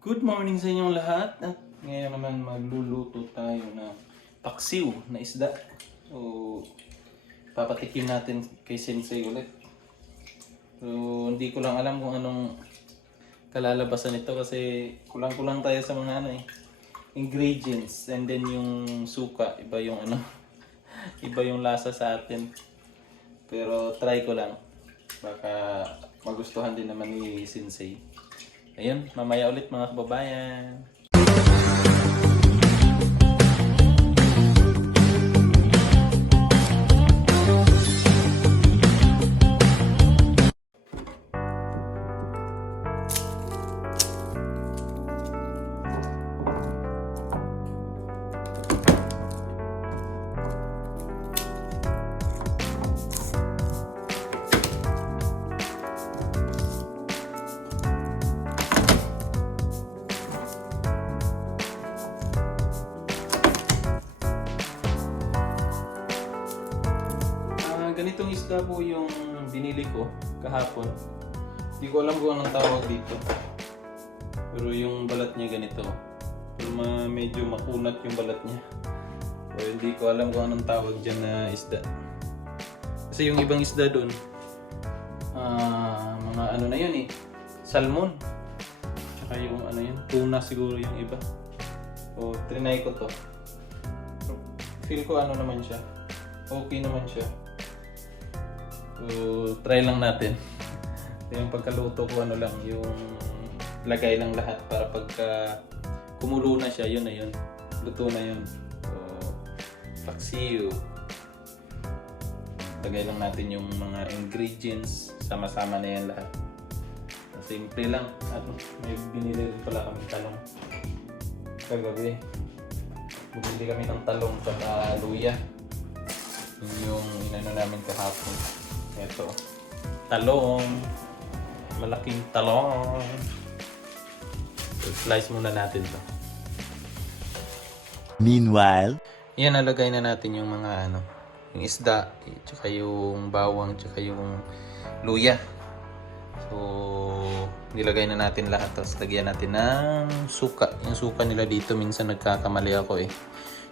Good morning sa inyong lahat. At ngayon naman magluluto tayo ng paksiw na isda. So, papatikim natin kay Sensei ulit. So, hindi ko lang alam kung anong kalalabasan nito kasi kulang-kulang tayo sa mga ingredients. And then yung suka, iba yung iba yung lasa sa atin. Pero try ko lang. Baka magustuhan din naman ni Sensei. Ayun, mamaya ulit mga kababayan. Ganitong isda po yung binili ko kahapon. Hindi ko alam kung anong tawag dito. Pero yung balat niya ganito. Pero medyo makunat yung balat niya. So hindi ko alam kung anong tawag dyan na isda. Kasi yung ibang isda doon, mga ano na yun salmon. Tsaka yung tuna siguro yung iba. So trinay ko to. Feel ko naman siya. Okay naman siya. So, try lang natin. Yung pagkaluto ko lang, yung lagay lang lahat para pagka kumulo na siya, yun na yun. Luto na yun. So, paksiw. Lagay lang natin yung mga ingredients. Sama-sama na yan lahat. Simple lang. At may binili rin pala kami talong. Kagabi. Bumili kami ng talong sa luya. Yun yung inano namin kahapon. Ito, talong, malaking talong. Slice muna natin to. Meanwhile, yan, nalagay na natin yung mga yung isda, tsaka yung bawang, tsaka yung luya. So, nilagay na natin lahat. Tapos lagyan natin ng suka. Yung suka nila dito, minsan nagkakamali ako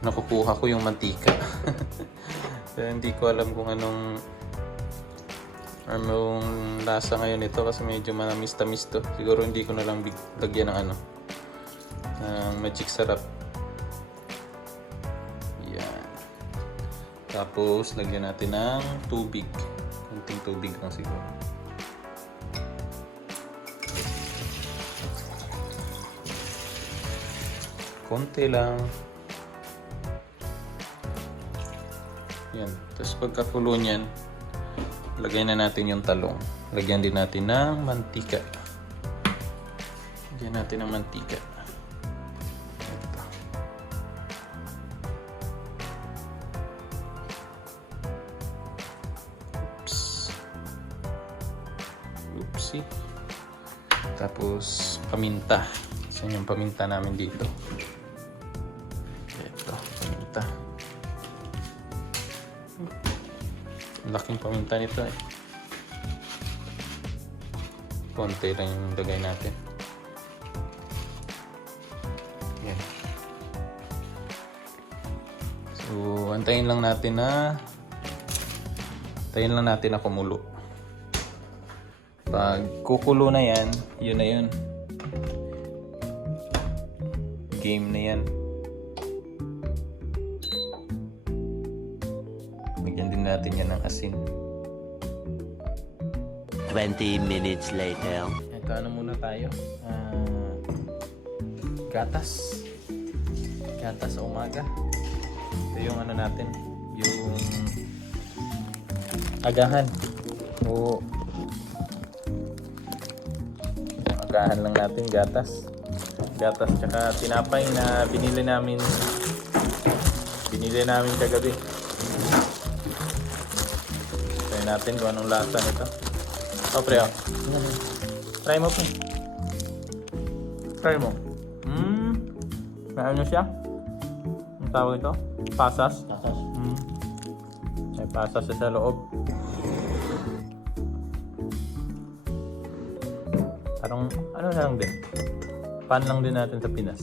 nakukuha ko yung mantika. So, hindi ko alam kung anong lasa ngayon ito kasi medyo manamis-tamis to. Siguro hindi ko na lang lagyan ng ng magic sarap. Yan. Tapos lagyan natin ng tubig. Kunting tubig lang siguro. Konti lang. Yan. Tapos pagkakulo niyan, lagay na natin yung talong. Lagyan din natin ng mantika. Lagyan natin ng mantika. Ito. Oops. Oopsie. Tapos paminta. Saan yung paminta namin dito? Ito, paminta. Laking paminta nito konti lang yung lagay natin. Yan. So, antayin lang natin na kumulo. Pag kukulo na yan, yun na yun. Game na yan. Bigyan din natin yan ng asin. 20 minutes later. Ito muna tayo. Gatas. Gatas sa umaga. Ito yung natin. Yung agahan. O agahan lang natin gatas. Gatas tsaka tinapay na binili namin kagabi. Try natin kung anong lasa nito. Pre. Try mo po. Try mo. Ano siya? Ang tawag ito? Pasas? Pasas. May pasas sa loob. Parang ano na lang din. Pan lang din natin sa Pinas.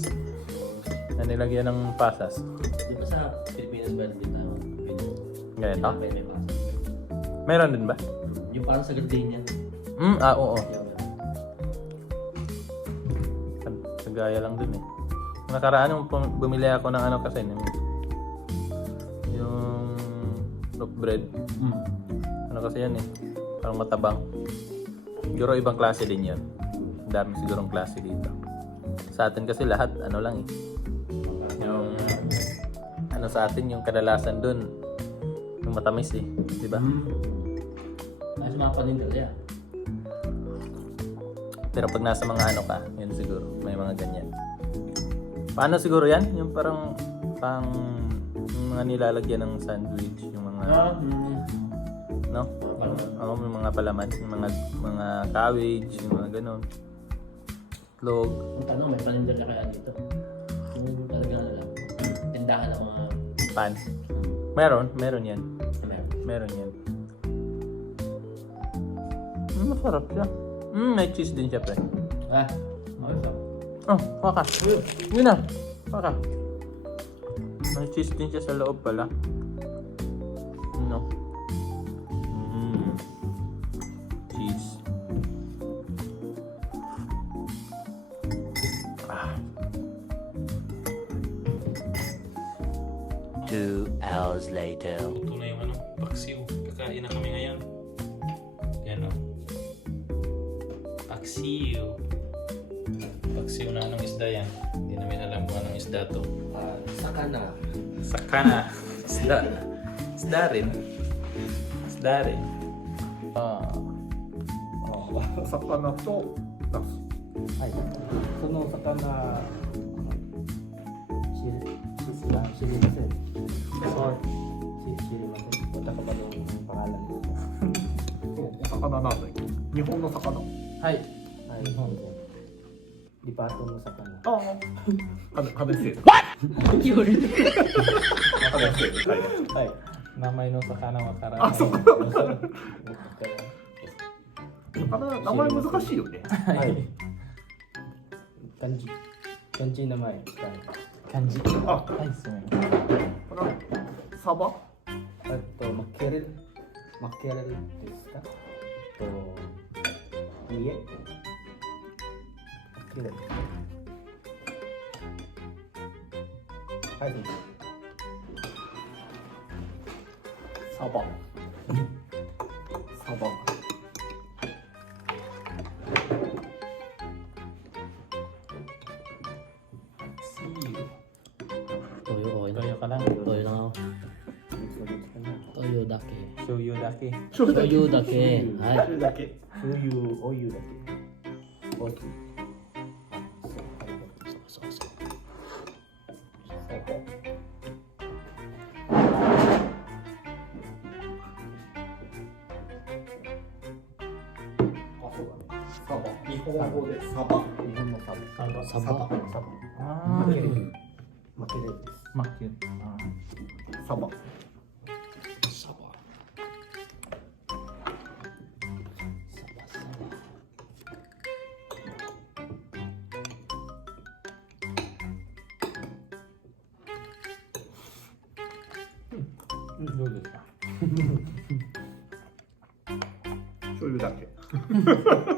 Na nilagyan ng pasas. Di ba sa Pilipinas ba dito? Ganito? May pasok. Meron din ba? Yung parang sa gardenia. Oo. Yung, Sa gaya lang din eh. Nakaraan nung bumili ako ng ano kasi yung loaf bread. Ano kasi yan eh. Parang matabang. Siguro ibang klase din yan. Ang dami sigurong klase dito. Sa atin kasi lahat ano lang eh. Yung ano sa atin yung kadalasan dun yung matamis eh. Di ba? Nasa mga paninderya. Pero pag nasa mga ano ka, yun siguro. May mga ganyan. Paano siguro yan? Yung parang yung mga nilalagyan ng sandwich, yung mga no? Oo, may mga palaman, yung mga cabbage, yung mga ganun. Itlog. Ang tanong, may paninderya kaya dito? Yung talagang ano lang. Tindahan ng mga... Pan. Meron yan. Meron. Meron yan. Masarap siya. May cheese din siya, pre. Oh, waka. Yun na. Waka. May cheese din siya sa loob pala. No. Cheese. 2 hours later. Ito na yung paksiw. Kakain na kami ngayon. Yan o. Paksiw. Paksiw na anong isda yan. Hindi namin alam kung anong isda to. Sakana. Sakana. Isda. Isda rin. Isda rin. Sakana to, はい。その魚、知りません。知りません。Punta ka ba nung pangalan mo? お魚なんだよ。日本の魚。はい。Ay, di pa ito mo sakana. ああ。金せい。はい。名前の魚わからあ、そう。魚名前難しいよね。はい。漢字名前。漢字。あ、はい、そう。サバ？マッケレルですか？いえ。マッケレル。はい。サバ。サバ。Toyo, okay na. Toyo ka lang. Toyo lang ako. Toyo dake. Shoyu dake. Toyo dake. それだけ。お湯だけ。お湯。そう。サバ。日本語でサバ。日本のサバ。サバ。あ負けれるです。マッキュ。サバ。どうですか。醤油だけ。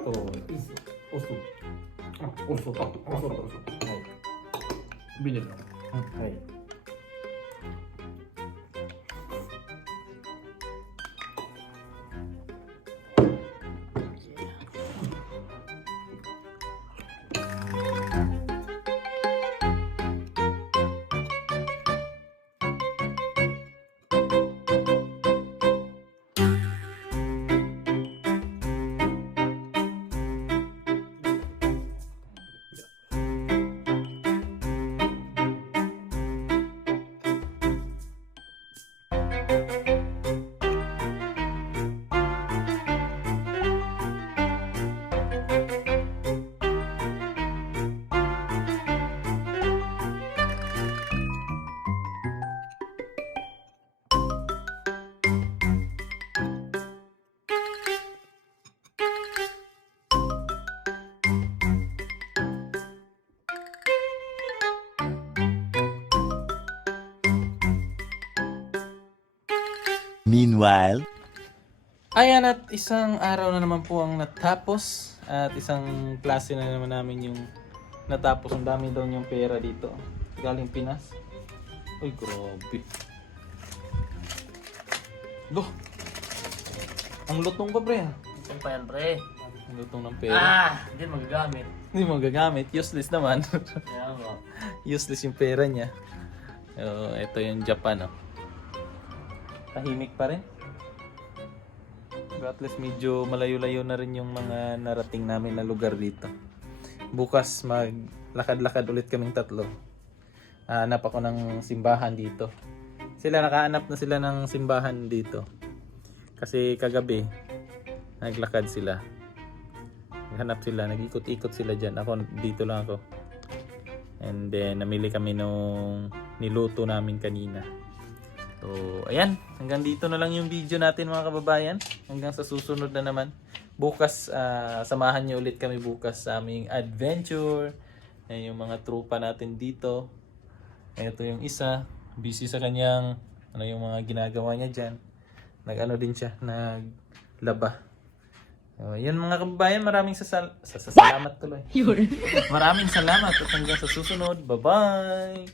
お酢。あ、おそか。おそか。ビネガー。はい。Meanwhile. Ayan, at isang araw na naman po ang natapos. At isang klase na naman namin yung natapos. Ang dami daw yung pera dito. Galing Pinas. Uy, grabe. Loh. Ang lutong pa, pre. Saan pa yan, pre? Ang lutong ng pera. Hindi magagamit. Hindi mo gagamit. Useless naman. Kaya nga. Useless yung pera niya. Ito yung Japan, oh. Tahimik pa rin. But at least medyo malayo-layo na rin yung mga narating namin na lugar dito. Bukas maglakad-lakad ulit kaming tatlo. Hanap ako ng simbahan dito. Nakahanap na sila ng simbahan dito. Kasi kagabi, naglakad sila. Naghanap sila, nag-ikot-ikot sila dyan. Ako, dito lang ako. And then, namili kami nung niluto namin kanina. So, ayan. Hanggang dito na lang yung video natin mga kababayan. Hanggang sa susunod na naman. Bukas, samahan niyo ulit kami bukas sa aming adventure. Ayan yung mga trupa natin dito. Ito yung isa. Busy sa kanyang, yung mga ginagawa niya dyan. Nag-ano din siya, naglaba. Yan mga kababayan, maraming salamat tuloy. Maraming salamat at hanggang sa susunod. Bye-bye!